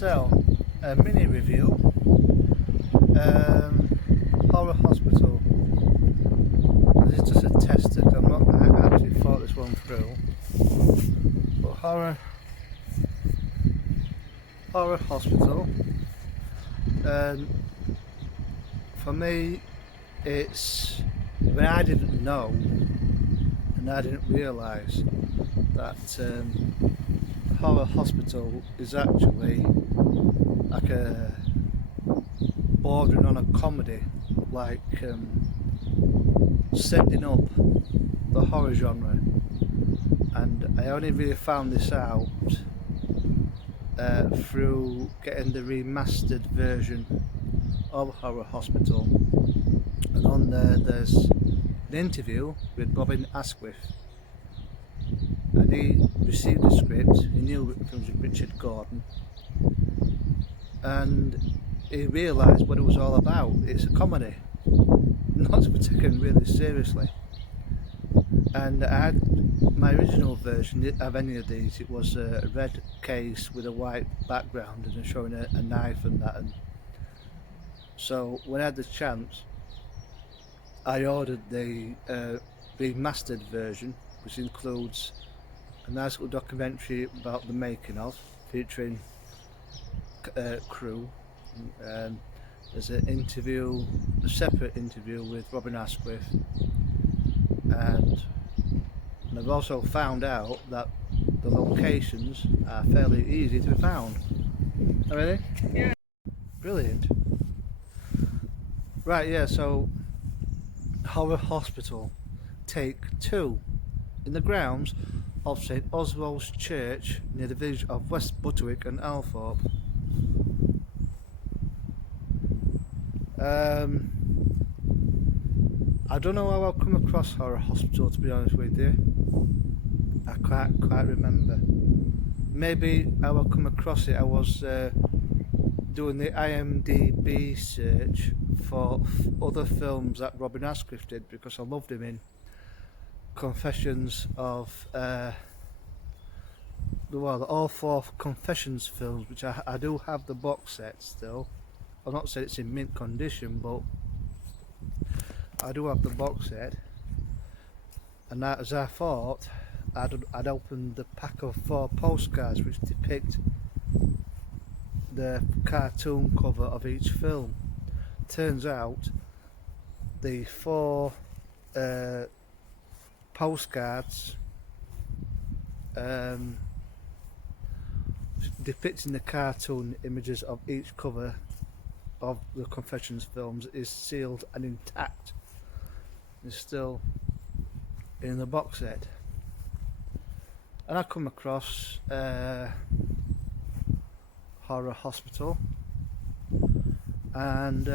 So, a mini review. Horror Hospital. This is just a tester. I'm not I actually thought this one through. But Horror Hospital. For me, it's when I didn't know and I didn't realise that Horror Hospital is actually like a bordering on a comedy, like sending up the horror genre, and I only really found this out through getting the remastered version of Horror Hospital, and on there's an interview with Robin Asquith, and he received the script. He knew it was Richard Gordon, and he realised what it was all about. It's a comedy, not to be taken really seriously. And I had my original version of any of these. It was a red case with a white background and showing a knife and that. And so when I had the chance, I ordered the remastered version, which includes a nice little documentary about the making of, featuring crew. There's a separate interview with Robin Asquith, and I've also found out that the locations are fairly easy to be found. Oh, really? Yeah. Brilliant. Right, yeah, so Horror Hospital, take 2, in the grounds of St Oswald's Church near the village of West Butterwick and Althorpe. I don't know how I've come across Horror Hospital, to be honest with you. I can't quite remember. Maybe how I come across it, I was doing the IMDb search for other films that Robin Asquith did, because I loved him in Confessions of all 4 Confessions films, which I do have the box set still. I'm not saying it's in mint condition, but I do have the box set, and that, as I thought, I'd opened the pack of 4 postcards which depict the cartoon cover of each film. Turns out the 4 postcards depicting the cartoon images of each cover of the Confessions films is sealed and intact. It's still in the box set. And I come across Horror Hospital, and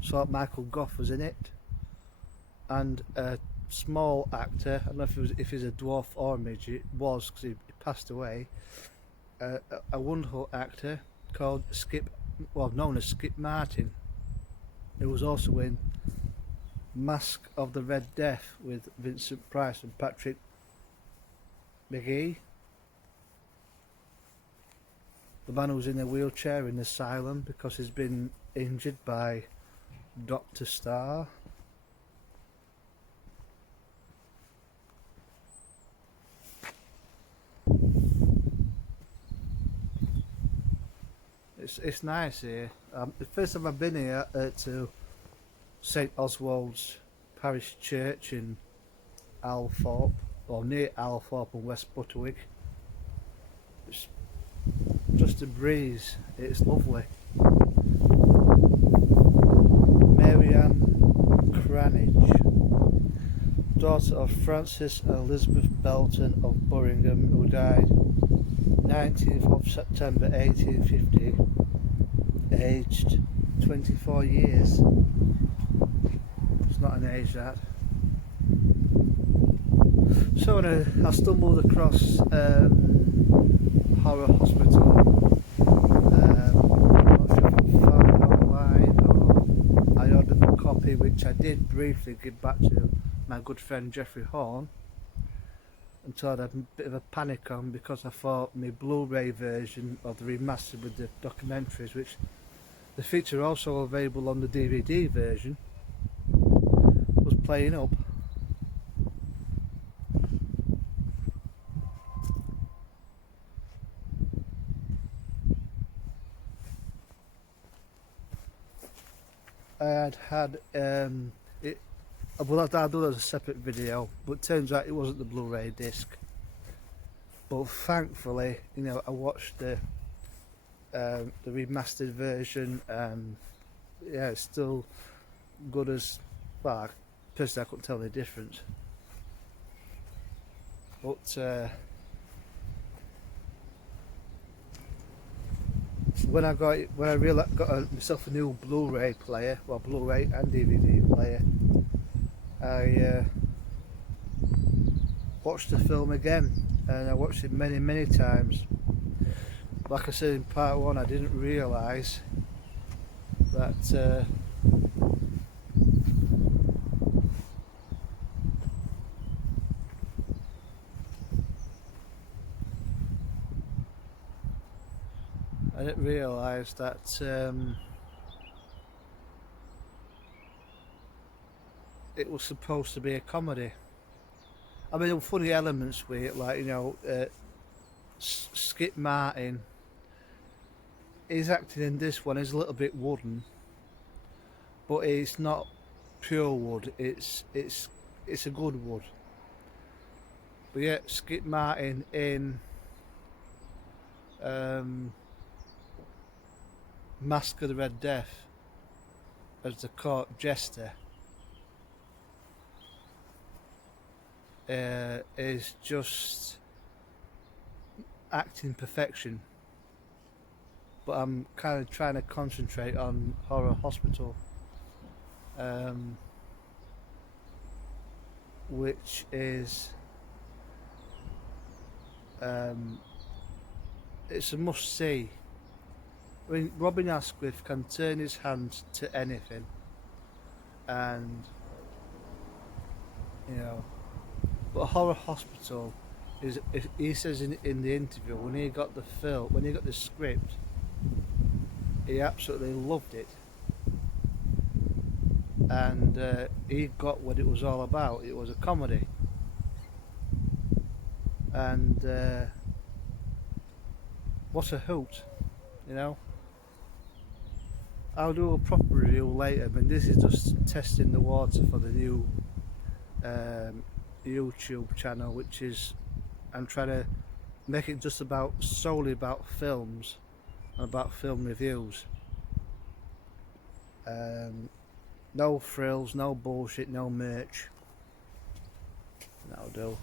saw Michael Gough was in it, and a small actor, I don't know if he's a dwarf or a midget, was, because he passed away, a wonderful actor called known as Skip Martin, who was also in Mask of the Red Death with Vincent Price and Patrick McGee. The man who's in a wheelchair in the asylum because he's been injured by Dr. Starr. It's nice here. The first time I've been here to St Oswald's Parish Church in Althorpe, or near Althorpe and West Butterwick. It's just a breeze. It's lovely. Mary Ann Cranage, daughter of Francis and Elizabeth Belton of Burringham, who died 19th of September 1850, aged 24 years. It's not an age, that. So I stumbled across Horror Hospital. I'm not sure if I found it online or I ordered a copy, which I did briefly give back to my good friend Jeffrey Horn. until I had a bit of a panic on because I thought my Blu-ray version of the remastered with the documentaries, which the feature also available on the DVD version, was playing up. I had it. Well, I'd done as a separate video, but it turns out it wasn't the Blu-ray disc. But thankfully, you know, I watched the remastered version, and yeah, it's still good as. Well, personally, I couldn't tell the difference. But when I realized got myself a new Blu-ray player, well, Blu-ray and DVD player, I watched the film again, and I watched it many times. Like I said in part one, I didn't realise that it was supposed to be a comedy. I mean, there were funny elements with it, like, you know, Skip Martin. His acting in this one is a little bit wooden, but it's not pure wood. It's a good wood. But yeah, Skip Martin in Mask of the Red Death as the court jester is just acting perfection. But I'm kind of trying to concentrate on Horror Hospital, which is it's a must see. I mean, Robin Asquith can turn his hand to anything, and you know, but Horror Hospital is. He says in the interview when he got the script, he absolutely loved it, and he got what it was all about. It was a comedy, and what a hoot, you know. I'll do a proper review later. I mean, this is just testing the water for the new YouTube channel, which is I'm trying to make it just solely about films and about film reviews. No frills, no bullshit, no merch. That'll do.